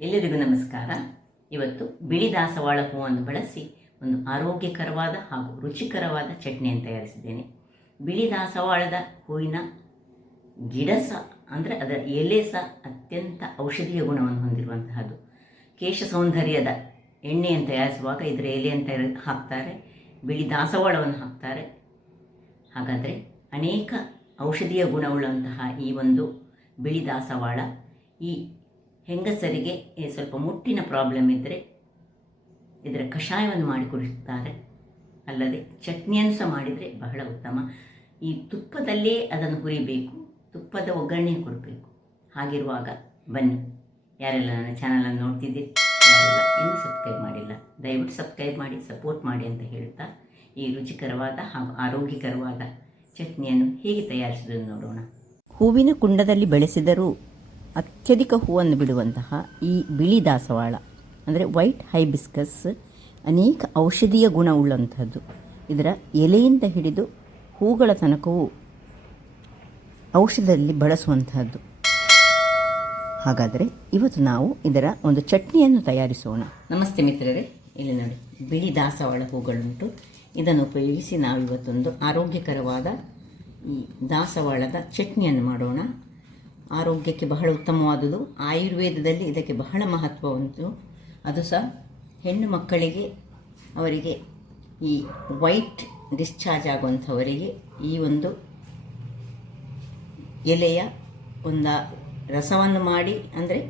ಎಲ್ಲರಿಗೂ ನಮಸ್ಕಾರ. ಇವತ್ತು ಬಿಳಿ ದಾಸವಾಳ ಹೂವನ್ನು ಬಳಸಿ ಒಂದು ಆರೋಗ್ಯಕರವಾದ ಹಾಗೂ ರುಚಿಕರವಾದ ಚಟ್ನಿಯನ್ನು ತಯಾರಿಸಿದ್ದೇನೆ. ಬಿಳಿ ದಾಸವಾಳದ ಹೂವಿನ ಗಿಡ ಸಹ ಅಂದರೆ ಅದರ ಎಲೆ ಸಹ ಅತ್ಯಂತ ಔಷಧೀಯ ಗುಣವನ್ನು ಹೊಂದಿರುವಂತಹದ್ದು. ಕೇಶ ಸೌಂದರ್ಯದ ಎಣ್ಣೆಯನ್ನು ತಯಾರಿಸುವಾಗ ಇದರ ಎಲೆಯನ್ನು ಹಾಕ್ತಾರೆ, ಬಿಳಿ ದಾಸವಾಳವನ್ನು ಹಾಕ್ತಾರೆ. ಹಾಗಾದರೆ ಅನೇಕ ಔಷಧೀಯ ಗುಣವುಳ್ಳಂತಹ ಈ ಒಂದು ಬಿಳಿ ದಾಸವಾಳ ಈ ಹೆಂಗಸರಿಗೆ ಸ್ವಲ್ಪ ಮುಟ್ಟಿನ ಪ್ರಾಬ್ಲಮ್ ಇದ್ದರೆ ಇದರ ಕಷಾಯವನ್ನು ಮಾಡಿ ಕುಡಿಸುತ್ತಾರೆ. ಅಲ್ಲದೆ ಚಟ್ನಿಯನ್ನು ಸಹ ಮಾಡಿದರೆ ಬಹಳ ಉತ್ತಮ. ಈ ತುಪ್ಪದಲ್ಲೇ ಅದನ್ನು ಹುರಿಬೇಕು, ತುಪ್ಪದ ಒಗ್ಗರಣೆ ಕೊಡಬೇಕು. ಹಾಗಿರುವಾಗ ಬನ್ನಿ, ಯಾರೆಲ್ಲ ನನ್ನ ಚಾನಲನ್ನು ನೋಡ್ತಿದ್ದೀರಿ, ಯಾರೆಲ್ಲ ಇನ್ನೂ ಸಬ್ಸ್ಕ್ರೈಬ್ ಮಾಡಿಲ್ಲ, ದಯವಿಟ್ಟು ಸಬ್ಸ್ಕ್ರೈಬ್ ಮಾಡಿ, ಸಪೋರ್ಟ್ ಮಾಡಿ ಅಂತ ಹೇಳ್ತಾ ಈ ರುಚಿಕರವಾದ ಹಾಗೂ ಆರೋಗ್ಯಕರವಾದ ಚಟ್ನಿಯನ್ನು ಹೇಗೆ ತಯಾರಿಸುವುದನ್ನು ನೋಡೋಣ. ಹೂವಿನ ಕುಂಡದಲ್ಲಿ ಬೆಳೆಸಿದರೂ ಅತ್ಯಧಿಕ ಹೂವನ್ನು ಬಿಡುವಂತಹ ಈ ಬಿಳಿ ದಾಸವಾಳ ಅಂದರೆ ವೈಟ್ ಹೈಬಿಸ್ಕಸ್ ಅನೇಕ ಔಷಧೀಯ ಗುಣವುಳ್ಳಂಥದ್ದು. ಇದರ ಎಲೆಯಿಂದ ಹಿಡಿದು ಹೂಗಳ ತನಕವೂ ಔಷಧದಲ್ಲಿ ಬಳಸುವಂತಹದ್ದು. ಹಾಗಾದರೆ ಇವತ್ತು ನಾವು ಇದರ ಒಂದು ಚಟ್ನಿಯನ್ನು ತಯಾರಿಸೋಣ. ನಮಸ್ತೆ ಮಿತ್ರರೇ, ಇಲ್ಲಿ ನೋಡಿ ಬಿಳಿ ದಾಸವಾಳ ಹೂಗಳುಂಟು. ಇದನ್ನು ಉಪಯೋಗಿಸಿ ನಾವು ಇವತ್ತೊಂದು ಆರೋಗ್ಯಕರವಾದ ಈ ದಾಸವಾಳದ ಚಟ್ನಿಯನ್ನು ಮಾಡೋಣ. ಆರೋಗ್ಯಕ್ಕೆ ಬಹಳ ಉತ್ತಮವಾದುದು. ಆಯುರ್ವೇದದಲ್ಲಿ ಇದಕ್ಕೆ ಬಹಳ ಮಹತ್ವ ಉಂಟು. ಅದು ಸಹ ಹೆಣ್ಣು ಮಕ್ಕಳಿಗೆ, ಅವರಿಗೆ ಈ ವೈಟ್ ಡಿಸ್ಚಾರ್ಜ್ ಆಗುವಂಥವರಿಗೆ ಈ ಒಂದು ಎಲೆಯ ಒಂದು ರಸವನ್ನು ಮಾಡಿ, ಅಂದರೆ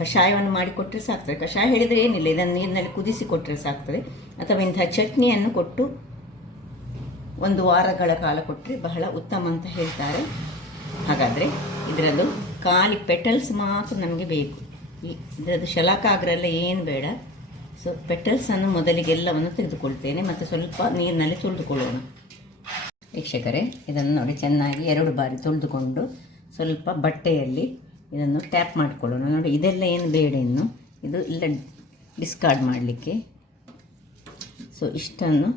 ಕಷಾಯವನ್ನು ಮಾಡಿ ಕೊಟ್ಟರೆ ಸಾಕ್ತದೆ. ಕಷಾಯ ಹೇಳಿದರೆ ಏನಿಲ್ಲ, ಇದನ್ನು ನೀರಿನಲ್ಲಿ ಕುದಿಸಿ ಕೊಟ್ಟರೆ ಸಾಕ್ತದೆ. ಅಥವಾ ಇಂಥ ಚಟ್ನಿಯನ್ನು ಕೊಟ್ಟು 1 ವಾರಗಳ ಕಾಲ ಕೊಟ್ಟರೆ ಬಹಳ ಉತ್ತಮ ಅಂತ ಹೇಳ್ತಾರೆ. ಹಾಗಾದರೆ ಇದರದ್ದು ಖಾಲಿ ಪೆಟಲ್ಸ್ ಮಾತ್ರ ನಮಗೆ ಬೇಕು. ಇದರದ್ದು ಶಲಾಕಾಗ್ರೆಲ್ಲ ಏನು ಬೇಡ. ಸೊ ಪೆಟಲ್ಸನ್ನು ಮೊದಲಿಗೆಲ್ಲವನ್ನು ತೆಗೆದುಕೊಳ್ತೇನೆ ಮತ್ತು ಸ್ವಲ್ಪ ನೀರಿನಲ್ಲಿ ತೊಳೆದುಕೊಳ್ಳೋಣ. ವೀಕ್ಷಕರೇ, ಇದನ್ನು ನೋಡಿ ಚೆನ್ನಾಗಿ 2 ಬಾರಿ ತೊಳೆದುಕೊಂಡು ಸ್ವಲ್ಪ ಬಟ್ಟೆಯಲ್ಲಿ ಇದನ್ನು ಟ್ಯಾಪ್ ಮಾಡಿಕೊಳ್ಳೋಣ. ನೋಡಿ, ಇದೆಲ್ಲ ಏನು ಬೇಡ, ಇನ್ನು ಇದು ಇಲ್ಲ ಡಿಸ್ಕಾರ್ಡ್ ಮಾಡಲಿಕ್ಕೆ. ಸೊ ಇಷ್ಟನ್ನು,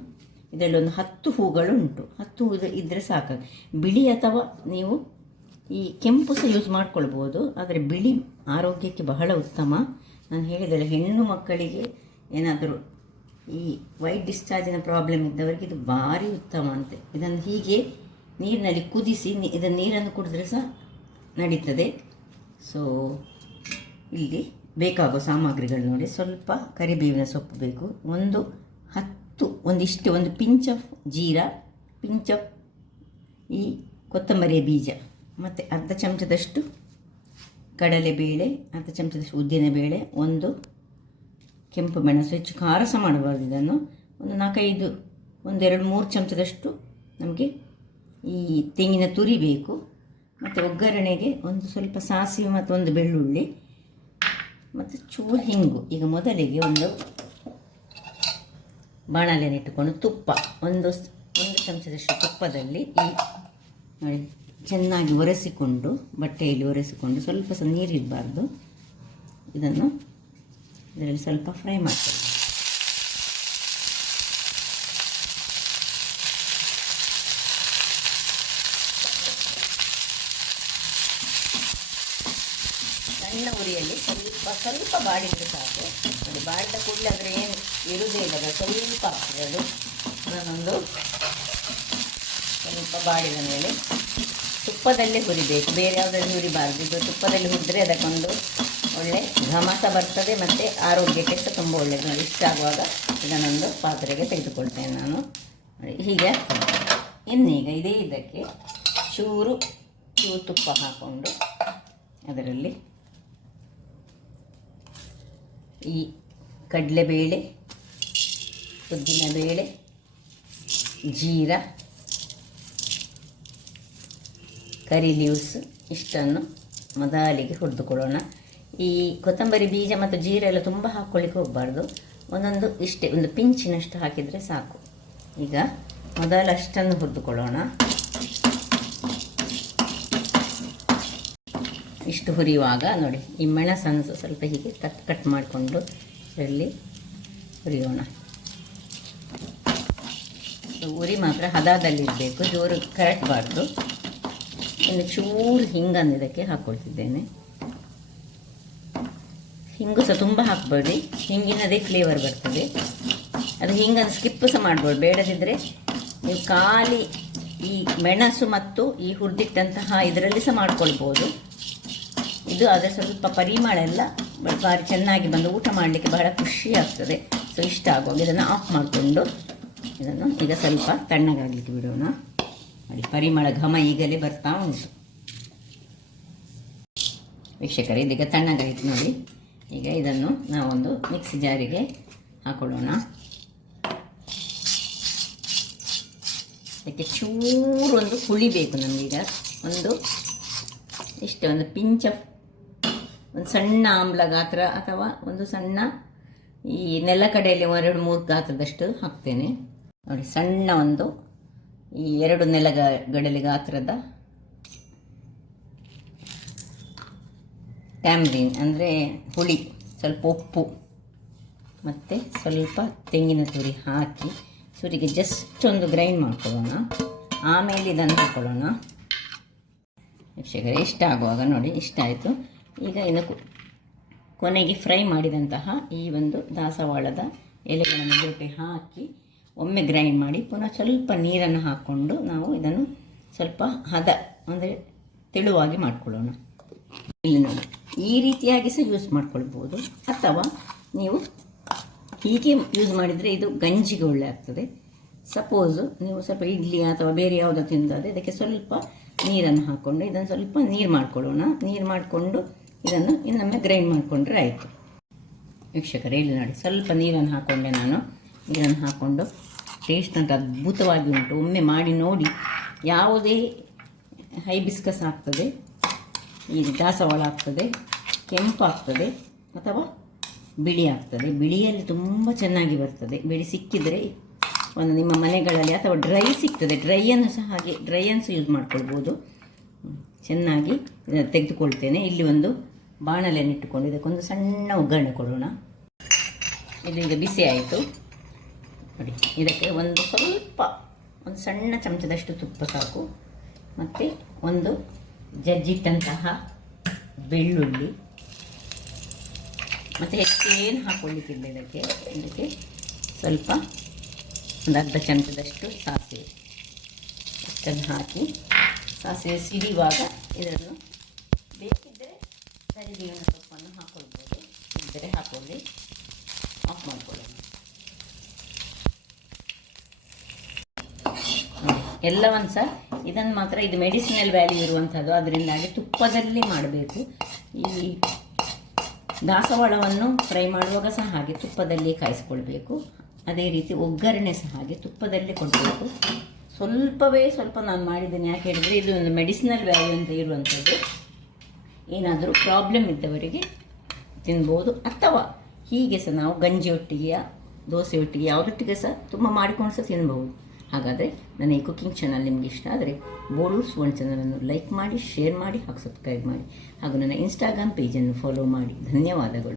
ಇದರಲ್ಲಿ ಒಂದು 10 ಹೂಗಳು ಉಂಟು. 10 ಹೂ ಇದ್ದರೆ ಸಾಕು. ಬಿಳಿ ಅಥವಾ ನೀವು ಈ ಕೆಂಪು ಸಹ ಯೂಸ್ ಮಾಡ್ಕೊಳ್ಬೋದು, ಆದರೆ ಬಿಳಿ ಆರೋಗ್ಯಕ್ಕೆ ಬಹಳ ಉತ್ತಮ. ನಾನು ಹೇಳಿದರೆ ಹೆಣ್ಣು ಮಕ್ಕಳಿಗೆ ಏನಾದರೂ ಈ ವೈಟ್ ಡಿಸ್ಚಾರ್ಜಿನ ಪ್ರಾಬ್ಲಮ್ ಇದ್ದವರಿಗೆ ಇದು ಭಾರಿ ಉತ್ತಮ ಅಂತೆ. ಇದನ್ನು ಹೀಗೆ ನೀರಿನಲ್ಲಿ ಕುದಿಸಿ ಇದನ್ನು ನೀರನ್ನು ಕುಡಿದ್ರೆ ಸಹ ನಡೀತದೆ. ಸೊ ಇಲ್ಲಿ ಬೇಕಾಗುವ ಸಾಮಗ್ರಿಗಳು ನೋಡಿ, ಸ್ವಲ್ಪ ಕರಿಬೇವಿನ ಸೊಪ್ಪು ಬೇಕು, ಒಂದು pinch off jeera, pinch off ಈ ಕೊತ್ತಂಬರಿಯ ಬೀಜ, ಮತ್ತು ಅರ್ಧ ಚಮಚದಷ್ಟು ಕಡಲೆಬೇಳೆ, ಅರ್ಧ ಚಮಚದಷ್ಟು ಉದ್ದಿನಬೇಳೆ, 1 ಕೆಂಪು ಮೆಣಸು. ಹೆಚ್ಚು ಖಾರ ಸಹ ಮಾಡಬಾರ್ದು. ಇದನ್ನು ಒಂದು 4-5, 1-2-3 ಚಮಚದಷ್ಟು ನಮಗೆ ಈ ತೆಂಗಿನ ತುರಿ ಬೇಕು. ಮತ್ತು ಒಗ್ಗರಣೆಗೆ ಸ್ವಲ್ಪ ಸಾಸಿವೆ ಮತ್ತು 1 ಬೆಳ್ಳುಳ್ಳಿ ಮತ್ತು ಚೂರು ಹಿಂಗು. ಈಗ ಮೊದಲಿಗೆ ಒಂದು ಬಾಣಲೆಯನ್ನು ಇಟ್ಟುಕೊಂಡು ತುಪ್ಪ, ಒಂದು ಚಮಚದಷ್ಟು ತುಪ್ಪದಲ್ಲಿ ಈ ನೋಡಿ ಚೆನ್ನಾಗಿ ಒರೆಸಿಕೊಂಡು, ಬಟ್ಟೆಯಲ್ಲಿ ಒರೆಸಿಕೊಂಡು, ಸ್ವಲ್ಪ ಸಹ ನೀರಿರಬಾರ್ದು. ಇದನ್ನು ಇದರಲ್ಲಿ ಸ್ವಲ್ಪ ಫ್ರೈ ಮಾಡ್ತೇವೆ. ಸಣ್ಣ ಉರಿಯಲ್ಲಿ ಸ್ವಲ್ಪ ಬಾಡಿದ್ರೆ ಸಾಕು. ನೋಡಿ, ಬಾಡಿದ ಕೂಡಲೇ ಆದರೆ ಏನು ಇರುವುದೇ ಇಲ್ಲ, ಸ್ವಲ್ಪ ಆಗ್ತದೆ ಅದು. ಅದನ್ನೊಂದು ಸ್ವಲ್ಪ ಬಾಡಿದ ಮೇಲೆ ತುಪ್ಪದಲ್ಲೇ ಹುರಿಬೇಕು, ಬೇರೆ ಯಾವುದರಲ್ಲಿ ಹುರಿಬಾರ್ದು. ಇದು ತುಪ್ಪದಲ್ಲಿ ಹುರಿದ್ರೆ ಅದಕ್ಕೊಂದು ಒಳ್ಳೆ ಘಮ ಸಹ ಬರ್ತದೆ ಮತ್ತು ಆರೋಗ್ಯಕ್ಕೆ ಸಹ ತುಂಬ ಒಳ್ಳೆಯದು. ನೋಡಿ, ಇಷ್ಟ ಆಗುವಾಗ ಇದನ್ನೊಂದು ಪಾತ್ರೆಗೆ ತೆಗೆದುಕೊಳ್ತೇನೆ ನಾನು. ಹೀಗೆ ಇನ್ನೀಗ ಇದಕ್ಕೆ ಚೂರು ತುಪ್ಪ ಹಾಕ್ಕೊಂಡು ಅದರಲ್ಲಿ ಈ ಕಡಲೆಬೇಳೆ, ಉದ್ದಿನಬೇಳೆ, ಜೀರಾ, ಕರಿ ಲೀವ್ಸ್ ಇಷ್ಟನ್ನು ಮೊದಲಿಗೆ ಹುರಿದುಕೊಳ್ಳೋಣ. ಈ ಕೊತ್ತಂಬರಿ ಬೀಜ ಮತ್ತು ಜೀರ ಎಲ್ಲ ತುಂಬ ಹಾಕ್ಕೊಳ್ಳಿಕ್ಕೆ ಹೋಗಬಾರ್ದು. ಇಷ್ಟೇ ಒಂದು ಪಿಂಚಿನಷ್ಟು ಹಾಕಿದರೆ ಸಾಕು. ಈಗ ಮೊದಲು ಅಷ್ಟನ್ನು ಹುರಿದುಕೊಳ್ಳೋಣ. ಇಷ್ಟು ಹುರಿಯುವಾಗ ನೋಡಿ, ಈ ಮೆಣಸನ್ನು ಸ್ವಲ್ಪ ಹೀಗೆ ಕಟ್ ಮಾಡಿಕೊಂಡು ಇದರಲ್ಲಿ ಹುರಿಯೋಣ. ಉರಿ ಮಾತ್ರ ಹದದಲ್ಲಿರಬೇಕು, ಜೋರು ಕರಟಬಾರ್ದು. ಇನ್ನು ಚೂರು ಹಿಂಗನ್ನು ಇದಕ್ಕೆ ಹಾಕ್ಕೊಳ್ತಿದ್ದೇನೆ. ಹಿಂಗು ಸಹ ತುಂಬ ಹಾಕ್ಬೇಡಿ, ಹಿಂಗಿನದೇ ಫ್ಲೇವರ್ ಬರ್ತದೆ. ಅದು ಹಿಂಗನ್ನು ಸ್ಕಿಪ್ ಸಹ ಮಾಡ್ಬೋದು, ಬೇಡದಿದ್ದರೆ ನೀವು ಖಾಲಿ ಈ ಮೆಣಸು ಮತ್ತು ಈ ಹುರಿದಿಟ್ಟಂತಹ ಇದರಲ್ಲಿ ಸಹ ಮಾಡ್ಕೊಳ್ಬೋದು. ಇದು ಅದರ ಸ್ವಲ್ಪ ಪರಿಮಳ ಎಲ್ಲ ಭಾರಿ ಚೆನ್ನಾಗಿ ಬಂದು ಊಟ ಮಾಡಲಿಕ್ಕೆ ಬಹಳ ಖುಷಿ ಆಗ್ತದೆ. ಸೊ ಇಷ್ಟ ಆಗುವಾಗ ಇದನ್ನು ಆಫ್ ಮಾಡಿಕೊಂಡು ಇದನ್ನು ಈಗ ಸ್ವಲ್ಪ ತಣ್ಣಗಾಗಲಿಕ್ಕೆ ಬಿಡೋಣ. ನೋಡಿ, ಪರಿಮಳ ಘಮ ಈಗಲೇ ಬರ್ತಾ ಉಂಟು ವೀಕ್ಷಕರೇ. ಇದೀಗ ತಣ್ಣಗಾಯಿತು ನೋಡಿ. ಈಗ ಇದನ್ನು ನಾವೊಂದು ಮಿಕ್ಸಿ ಜಾರಿಗೆ ಹಾಕೊಳ್ಳೋಣ. ಅದಕ್ಕೆ ಚೂರು ಒಂದು ಹುಳಿ ಬೇಕು ನಮಗೀಗ. ಒಂದು ಪಿಂಚ್ ಆಫ್ ಒಂದು ಸಣ್ಣ ಆಮ್ಲ ಗಾತ್ರ ಅಥವಾ ಒಂದು ಸಣ್ಣ ಈ ನೆಲಕಡೆಯಲ್ಲಿ 2-3 ಗಾತ್ರದಷ್ಟು ಹಾಕ್ತೇನೆ ನೋಡಿ. ಸಣ್ಣ ಒಂದು ಈ 2 ನೆಲಗಡಲೆ ಗಾತ್ರದ ಟ್ಯಾಮ್ರಿನ್ ಅಂದರೆ ಹುಳಿ, ಸ್ವಲ್ಪ ಉಪ್ಪು ಮತ್ತು ಸ್ವಲ್ಪ ತೆಂಗಿನ ತುರಿ ಹಾಕಿ ಸುರಿಗೆ ಜಸ್ಟ್ ಒಂದು ಗ್ರೈಂಡ್ ಮಾಡ್ಕೊಳ್ಳೋಣ. ಆಮೇಲೆ ಇದನ್ನು ಹಾಕೊಳ್ಳೋಣ ವೀಕ್ಷಕರೇ. ಇಷ್ಟ ಆಗುವಾಗ ನೋಡಿ, ಇಷ್ಟ ಆಯಿತು. ಈಗ ಇನ್ನು ಕೊನೆಗೆ ಫ್ರೈ ಮಾಡಿದಂತಹ ಈ ಒಂದು ದಾಸವಾಳದ ಎಲೆಗಳನ್ನು ಜೊತೆ ಹಾಕಿ ಒಮ್ಮೆ ಗ್ರೈಂಡ್ ಮಾಡಿ ಪುನಃ ಸ್ವಲ್ಪ ನೀರನ್ನು ಹಾಕ್ಕೊಂಡು ನಾವು ಇದನ್ನು ಸ್ವಲ್ಪ ಹದ ಅಂದರೆ ತೆಳುವಾಗಿ ಮಾಡಿಕೊಳ್ಳೋಣ. ಇಲ್ಲಿ ನೋಡಿ, ಈ ರೀತಿಯಾಗಿ ಸಹ ಯೂಸ್ ಮಾಡ್ಕೊಳ್ಬೋದು, ಅಥವಾ ನೀವು ಹೀಗೆ ಯೂಸ್ ಮಾಡಿದರೆ ಇದು ಗಂಜಿಗೆ ಒಳ್ಳೆ ಆಗ್ತದೆ. ಸಪೋಸು ನೀವು ಸ್ವಲ್ಪ ಇಡ್ಲಿ ಅಥವಾ ಬೇರೆ ಯಾವುದೋ ತಿಂದಾದರೆ ಇದಕ್ಕೆ ಸ್ವಲ್ಪ ನೀರನ್ನು ಹಾಕ್ಕೊಂಡು ಇದನ್ನು ಸ್ವಲ್ಪ ನೀರು ಮಾಡ್ಕೊಳ್ಳೋಣ. ನೀರು ಮಾಡಿಕೊಂಡು ಇದನ್ನು ಇನ್ನೊಮ್ಮೆ ಗ್ರೈಂಡ್ ಮಾಡಿಕೊಂಡ್ರೆ ಆಯಿತು ವೀಕ್ಷಕರೇ. ಇಲ್ಲಿ ನೋಡಿ, ಸ್ವಲ್ಪ ನೀರನ್ನು ಹಾಕ್ಕೊಂಡೆ ನಾನು. ನೀರನ್ನು ಹಾಕ್ಕೊಂಡು ಟೇಸ್ಟ್ ಅಂತ ಅದ್ಭುತವಾಗಿ ಉಂಟು. ಒಮ್ಮೆ ಮಾಡಿ ನೋಡಿ. ಯಾವುದೇ ಹೈಬಿಸ್ಕಸ್ ಆಗ್ತದೆ, ಈ ದಾಸವಾಳ ಆಗ್ತದೆ, ಕೆಂಪು ಆಗ್ತದೆ ಅಥವಾ ಬಿಳಿ ಆಗ್ತದೆ. ಬಿಳಿಯಲ್ಲಿ ತುಂಬ ಚೆನ್ನಾಗಿ ಬರ್ತದೆ. ಬಿಳಿ ಸಿಕ್ಕಿದರೆ ಒಂದು ನಿಮ್ಮ ಮನೆಗಳಲ್ಲಿ ಅಥವಾ ಡ್ರೈ ಸಿಗ್ತದೆ, ಡ್ರೈಯನ್ನು ಸಹ ಹಾಗೆ ಡ್ರೈಯನ್ನು ಸಹ ಯೂಸ್ ಮಾಡ್ಕೊಳ್ಬೋದು. ಚೆನ್ನಾಗಿ ತೆಗೆದುಕೊಳ್ತೇನೆ. ಇಲ್ಲಿ ಒಂದು ಬಾಣಲೆಯನ್ನು ಇಟ್ಟುಕೊಂಡು ಇದಕ್ಕೊಂದು ಸಣ್ಣ ಒಗ್ಗರಣೆ ಕೊಡೋಣ. ಇದು ಈಗ ಬಿಸಿ ಆಯಿತು ನೋಡಿ. ಇದಕ್ಕೆ ಒಂದು ಸಣ್ಣ ಚಮಚದಷ್ಟು ತುಪ್ಪ ಸಾಕು, ಮತ್ತು ಒಂದು ಜಜ್ಜಿಟ್ಟಂತಹ ಬೆಳ್ಳುಳ್ಳಿ, ಮತ್ತು ಹೆಚ್ಚೇನು ಹಾಕ್ಕೊಳ್ಳಿಕ್ಕಿಲ್ಲ ಇದಕ್ಕೆ ಸ್ವಲ್ಪ ಒಂದು ಅರ್ಧ ಚಮಚದಷ್ಟು ಸಾಸಿವೆ ಅಷ್ಟನ್ನು ಹಾಕಿ ಸಾಸಿವೆ ಸಿಡಿಯುವಾಗ ಇದನ್ನು ಬೇಕಿದ್ದರೆ ಕರಿಬೇವಿನ ಸೊಪ್ಪನ್ನು ಹಾಕ್ಕೊಳ್ಬೋದು, ಇದ್ದರೆ ಹಾಕ್ಕೊಳ್ಳಿ. ಆಫ್ ಮಾಡ್ಕೊಳ್ಳೋಣ. ಎಲ್ಲವನ್ನು ಸಹ ಇದನ್ನು ಮಾತ್ರ ಇದು ಮೆಡಿಸಿನಲ್ ವ್ಯಾಲ್ಯೂ ಇರುವಂಥದ್ದು, ಅದರಿಂದಾಗಿ ತುಪ್ಪದಲ್ಲಿ ಮಾಡಬೇಕು. ಈ ದಾಸವಾಳವನ್ನು ಫ್ರೈ ಮಾಡುವಾಗ ಸಹ ಹಾಗೆ ತುಪ್ಪದಲ್ಲಿ ಕಾಯಿಸ್ಕೊಳ್ಬೇಕು. ಅದೇ ರೀತಿ ಒಗ್ಗರಣೆ ಸಹ ಹಾಗೆ ತುಪ್ಪದಲ್ಲೇ ಕೊಡಬೇಕು. ಸ್ವಲ್ಪ ನಾನು ಮಾಡಿದ್ದೇನೆ. ಯಾಕೆ ಹೇಳಿದರೆ ಇದು ಒಂದು ಮೆಡಿಸಿನಲ್ ವ್ಯಾಲ್ಯೂ ಅಂತ ಇರುವಂಥದ್ದು. ಏನಾದರೂ ಪ್ರಾಬ್ಲಮ್ ಇದ್ದವರಿಗೆ ತಿನ್ಬೋದು, ಅಥವಾ ಹೀಗೆ ಸಹ ನಾವು ಗಂಜಿ ಒಟ್ಟಿಗೆ, ದೋಸೆ ಒಟ್ಟಿಗೆ, ಯಾವುದೊಟ್ಟಿಗೆ ಸಹ ತುಂಬ ಮಾಡಿಕೊಂಡು ಸಹ ತಿನ್ಬೋದು. ಹಾಗಾದರೆ ನನ್ನ ಈ ಕುಕಿಂಗ್ ಚಾನಲ್ ನಿಮಗೆ ಇಷ್ಟ ಆದರೆ ಬೋಳು ಸುವರ್ಣ ಚಾನಲನ್ನು ಲೈಕ್ ಮಾಡಿ, ಶೇರ್ ಮಾಡಿ ಹಾಗೂ ಸಬ್ಸ್ಕ್ರೈಬ್ ಮಾಡಿ, ಹಾಗೂ ನನ್ನ ಇನ್ಸ್ಟಾಗ್ರಾಮ್ ಪೇಜನ್ನು ಫಾಲೋ ಮಾಡಿ. ಧನ್ಯವಾದಗಳು.